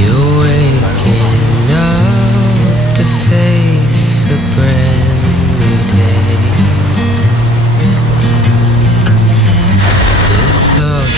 You're waking up to face a brand new day. This love.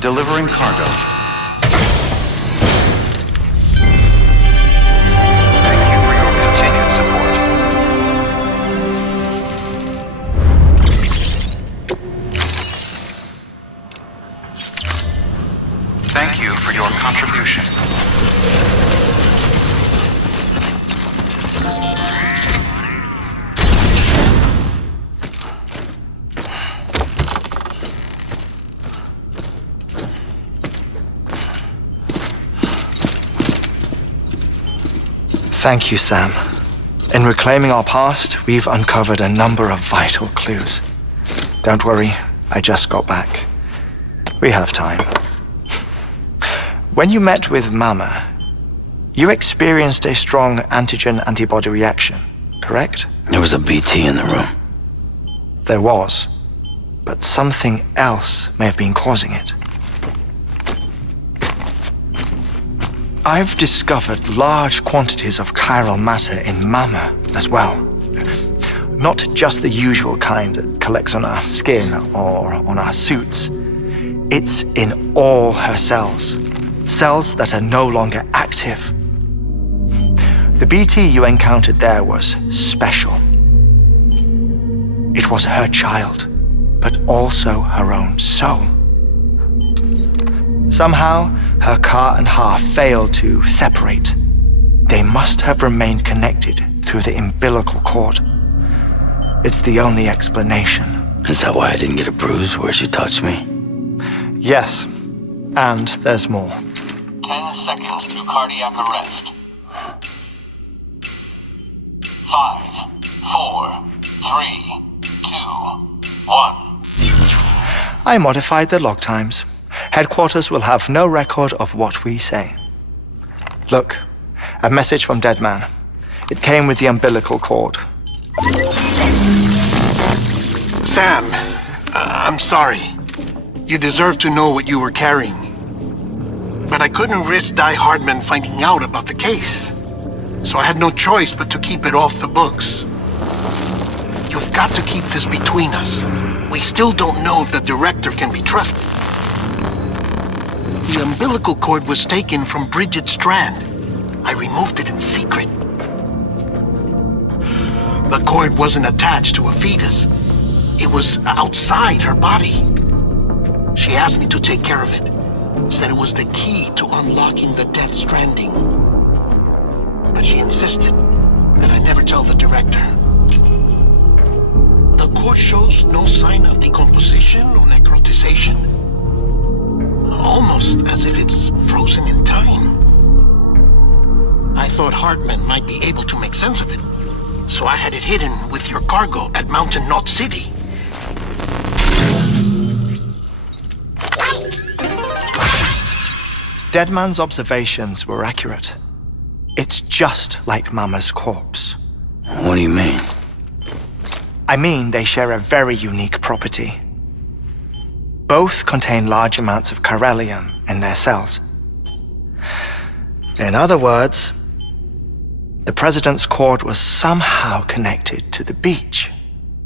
Delivering cargo. Thank you for your continued support. Thank you for your contribution. Thank you, Sam. In reclaiming our past, we've uncovered a number of vital clues. Don't worry, I just got back. We have time. When you met with Mama, you experienced a strong antigen-antibody reaction, correct? There was a BT in the room. There was, but something else may have been causing it. I've discovered large quantities of chiral matter in Mama as well. Not just the usual kind that collects on our skin or on our suits. It's in all her cells. Cells that are no longer active. The BT you encountered there was special. It was her child, but also her own soul. Somehow, her car and half failed to separate. They must have remained connected through the umbilical cord. It's the only explanation. Is that why I didn't get a bruise where she touched me? Yes, and there's more. 10 seconds to cardiac arrest. 5, 4, 3, 2, 1. I modified the log times. Headquarters will have no record of what we say. Look, a message from Deadman. It came with the umbilical cord. Sam, I'm sorry. You deserve to know what you were carrying. But I couldn't risk Die Hardman finding out about the case. So I had no choice but to keep it off the books. You've got to keep this between us. We still don't know if the director can be trusted. The umbilical cord was taken from Bridget Strand. I removed it in secret. The cord wasn't attached to a fetus. It was outside her body. She asked me to take care of it. Said it was the key to unlocking the Death Stranding. But she insisted that I never tell the director. The cord shows no sign of decomposition or necrotization. Almost as if it's frozen in time. I thought Hartman might be able to make sense of it, so I had it hidden with your cargo at Mountain Knot City. Deadman's observations were accurate. It's just like Mama's corpse. What do you mean? I mean, they share a very unique property. Both contain large amounts of chiralium in their cells. In other words, the president's cord was somehow connected to the beach,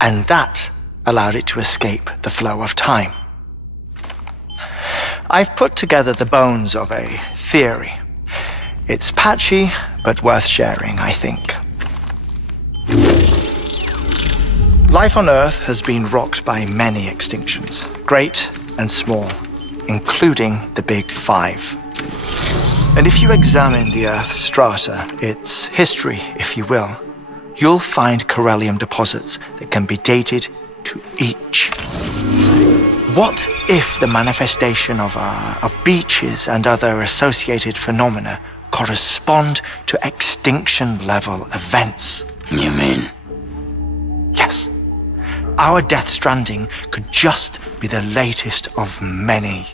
and that allowed it to escape the flow of time. I've put together the bones of a theory. It's patchy, but worth sharing, I think. Life on Earth has been rocked by many extinctions, great and small, including the Big Five. And if you examine the Earth's strata, its history, if you will, you'll find chiralium deposits that can be dated to each. What if the manifestation of beaches and other associated phenomena correspond to extinction-level events? You mean? Yes. Our Death Stranding could just be the latest of many.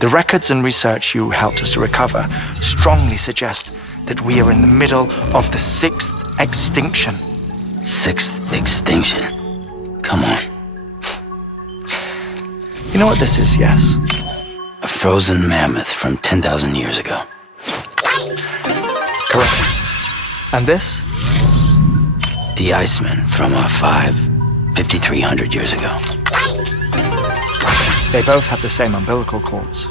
The records and research you helped us to recover strongly suggest that we are in the middle of the 6th extinction. 6th extinction? Come on. You know what this is, yes? A frozen mammoth from 10,000 years ago. Correct. And this? The Iceman from 5,300 years ago. They both have the same umbilical cords.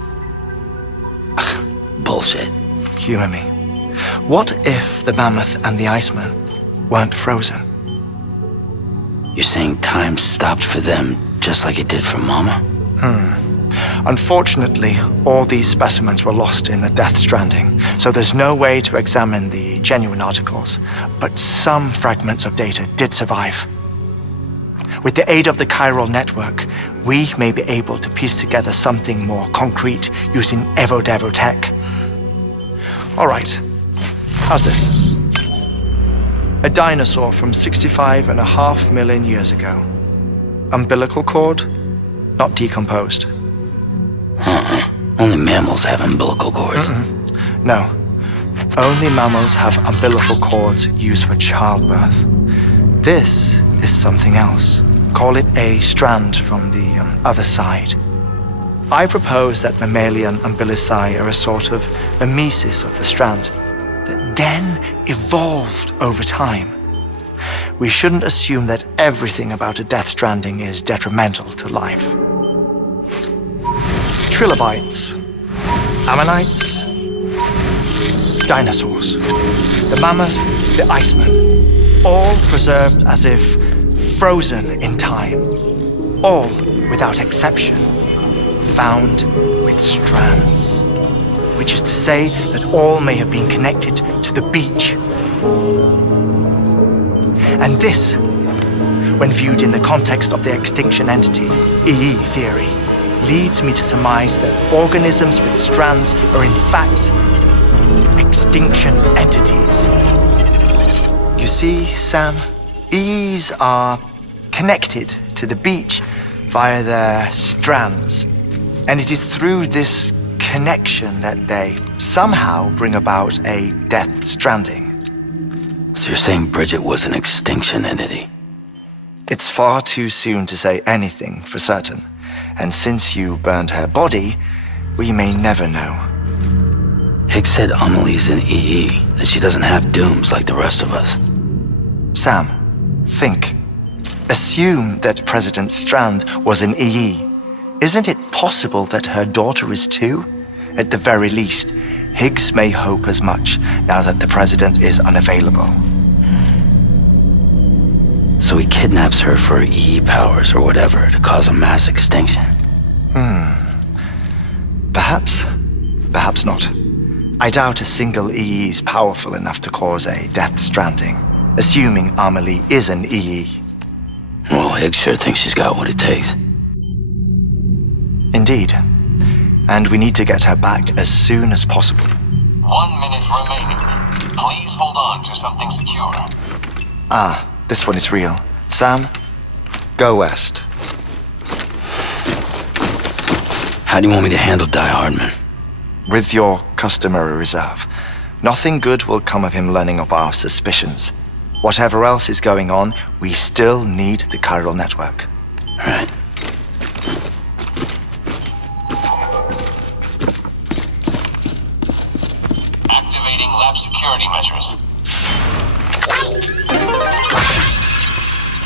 Bullshit. Humor me. What if the mammoth and the Iceman weren't frozen? You're saying time stopped for them just like it did for Mama? Unfortunately, all these specimens were lost in the Death Stranding, so there's no way to examine the genuine articles, but some fragments of data did survive. With the aid of the chiral network, we may be able to piece together something more concrete using Evo-Devo tech. All right, how's this? A dinosaur from 65.5 million years ago. Umbilical cord, not decomposed. Only mammals have umbilical cords. No. Only mammals have umbilical cords used for childbirth. This is something else. Call it a strand from the other side. I propose that mammalian umbilici are a sort of mimesis of the strand that then evolved over time. We shouldn't assume that everything about a death stranding is detrimental to life. Trilobites, ammonites, dinosaurs, the mammoth, the iceman, all preserved as if frozen in time, all without exception found with strands, which is to say that all may have been connected to the beach. And this, when viewed in the context of the extinction entity, EE theory, leads me to surmise that organisms with strands are in fact extinction entities. You see, Sam, EEs are connected to the beach via their strands. And it is through this connection that they somehow bring about a death stranding. So you're saying Bridget was an extinction entity? It's far too soon to say anything for certain. And since you burned her body, we may never know. Higgs said Amelie's an EE, that she doesn't have dooms like the rest of us. Sam, think. Assume that President Strand was an EE. Isn't it possible that her daughter is too? At the very least, Higgs may hope as much now that the president is unavailable. So he kidnaps her for EE powers or whatever to cause a mass extinction. Perhaps. Perhaps not. I doubt a single EE is powerful enough to cause a death stranding, assuming Amelie is an EE. Well, Higgs sure thinks she's got what it takes. Indeed. And we need to get her back as soon as possible. 1 minute remaining. Please hold on to something secure. Ah, this one is real. Sam, go west. How do you want me to handle Die Hardman? With your customary reserve. Nothing good will come of him learning of our suspicions. Whatever else is going on, we still need the chiral network. Right. Activating lab security measures.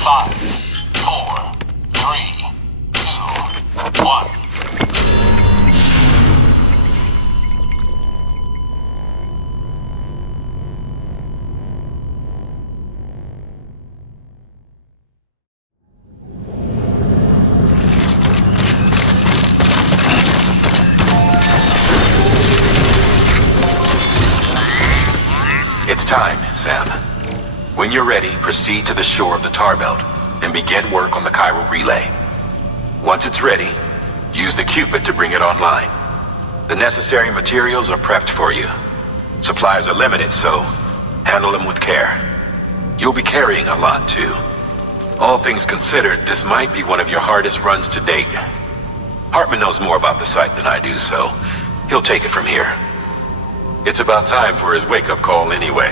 5, 4, 3, 2, 1. It's time, Sam. When you're ready, proceed to the shore of the tar belt and begin work on the chiral relay. Once it's ready, use the Cupid to bring it online. The necessary materials are prepped for you. Supplies are limited, so handle them with care. You'll be carrying a lot, too. All things considered, this might be one of your hardest runs to date. Hartman knows more about the site than I do, so he'll take it from here. It's about time for his wake-up call anyway.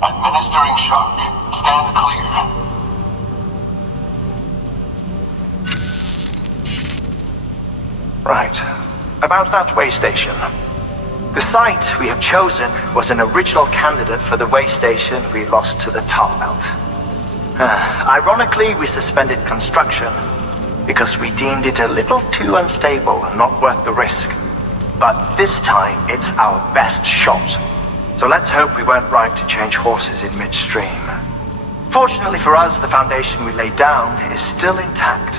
Administering shock. Stand clear. Right. About that way station. The site we have chosen was an original candidate for the way station we lost to the tar belt. Ironically, we suspended construction because we deemed it a little too unstable and not worth the risk. But this time, it's our best shot. So let's hope we weren't right to change horses in midstream. Fortunately for us, the foundation we laid down is still intact.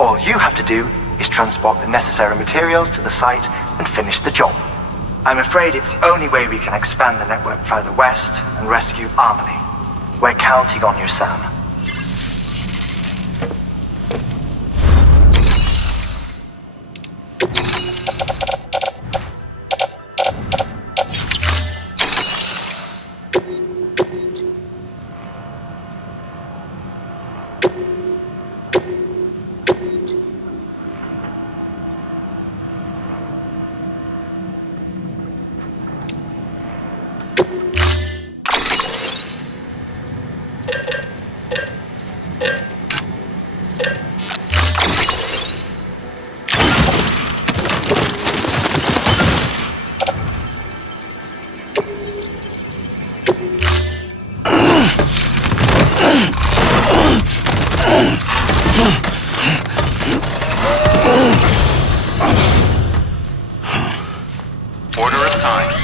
All you have to do is transport the necessary materials to the site and finish the job. I'm afraid it's the only way we can expand the network further west and rescue Amelie. We're counting on you, Sam. it's time.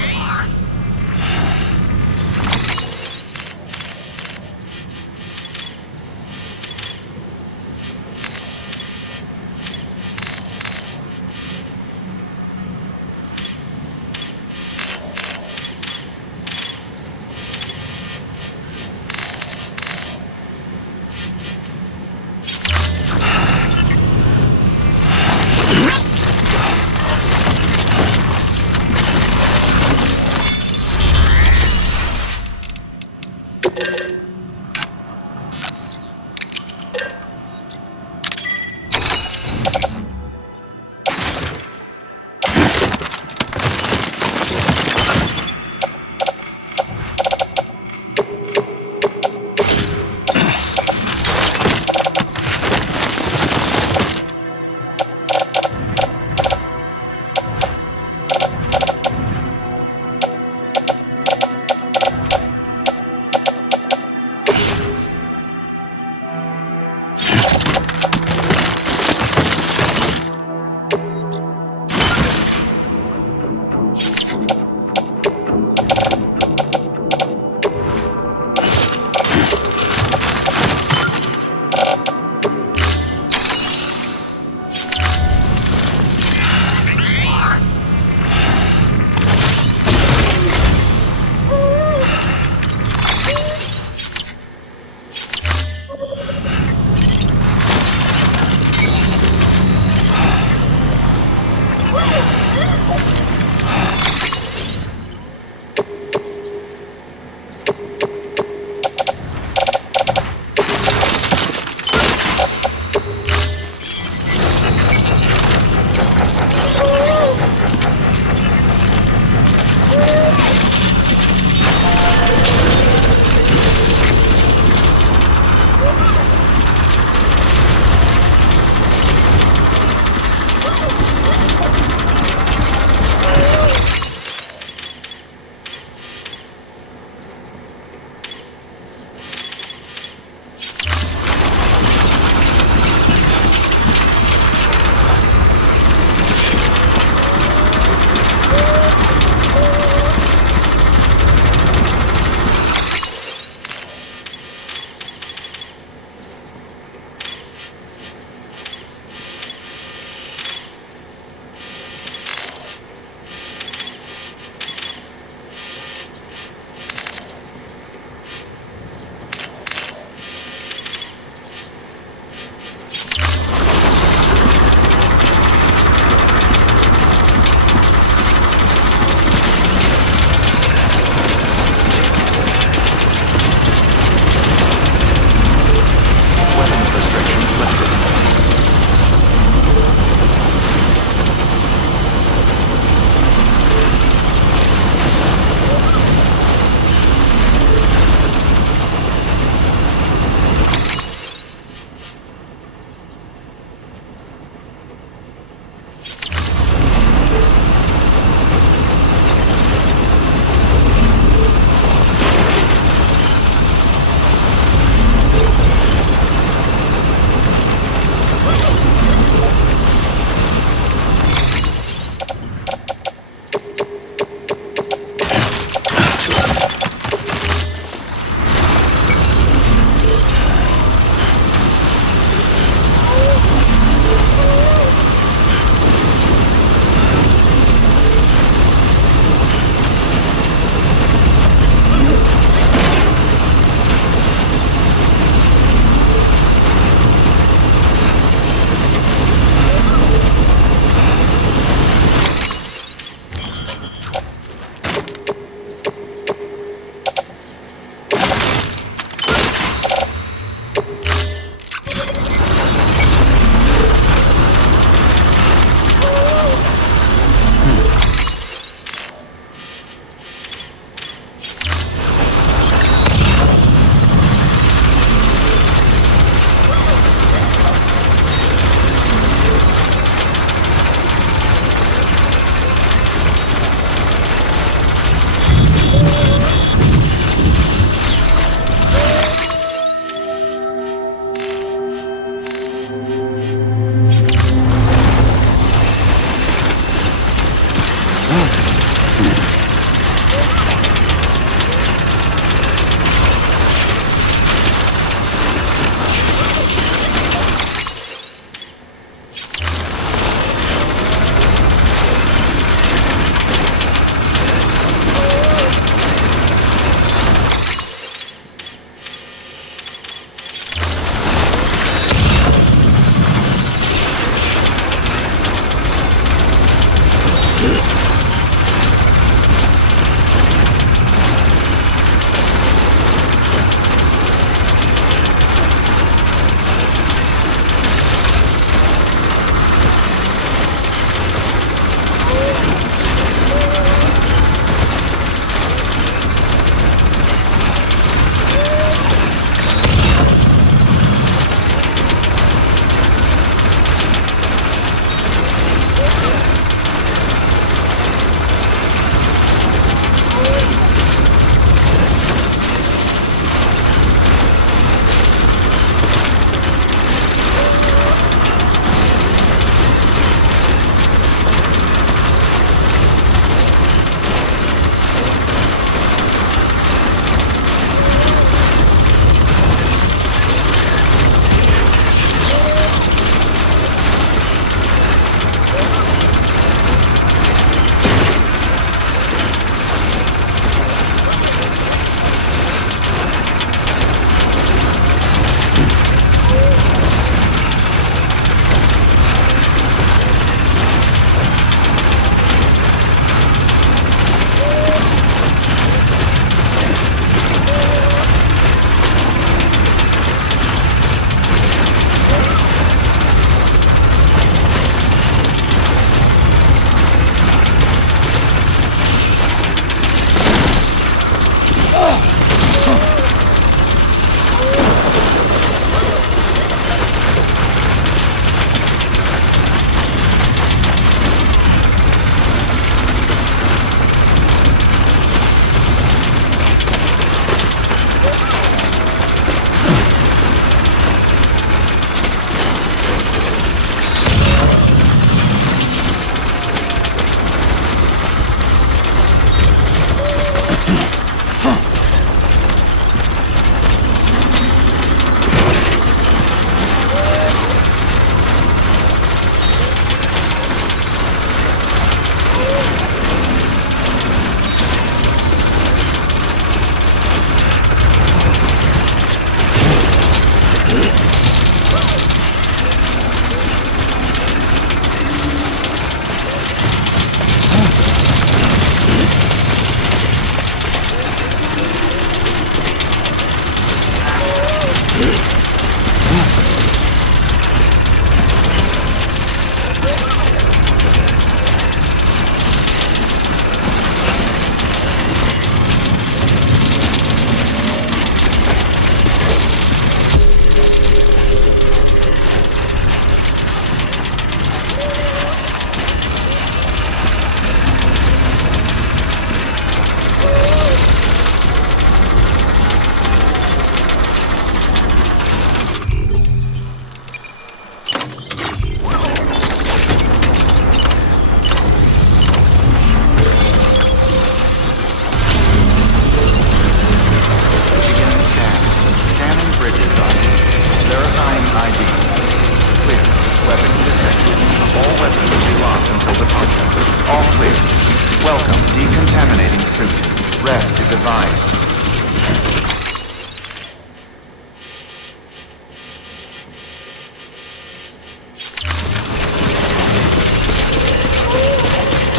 rest is advised.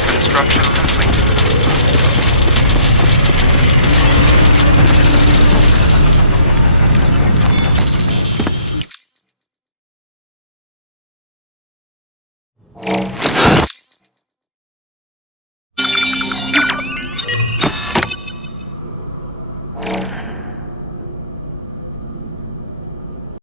Construction complete.